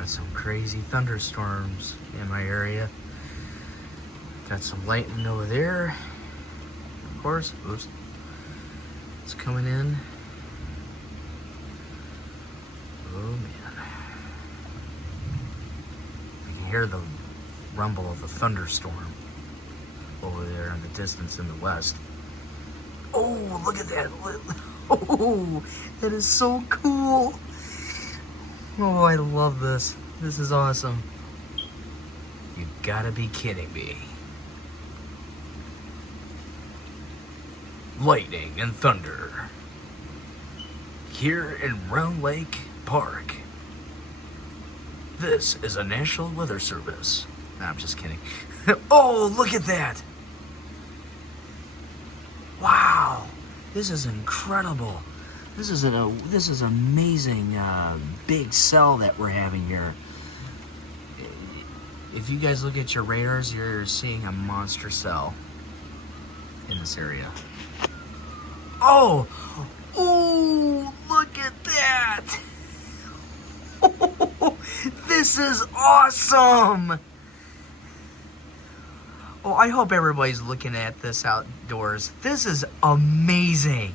Got some crazy thunderstorms in my area. Got some lightning over there. Of course, oops. It's coming in. Oh man. I can hear the rumble of the thunderstorm over there in the distance in the west. Oh, look at that. Oh, that is so cool. Oh, I love this. This is awesome. You gotta be kidding me. Lightning and thunder. Here in Round Lake Park. This is a National Weather Service. Nah, I'm just kidding. Oh, look at that. Wow. This is incredible. This is amazing big cell that we're having here. If you guys look at your radars, you're seeing a monster cell in this area. Oh, look at that. This is awesome. Oh, I hope everybody's looking at this outdoors. This is amazing.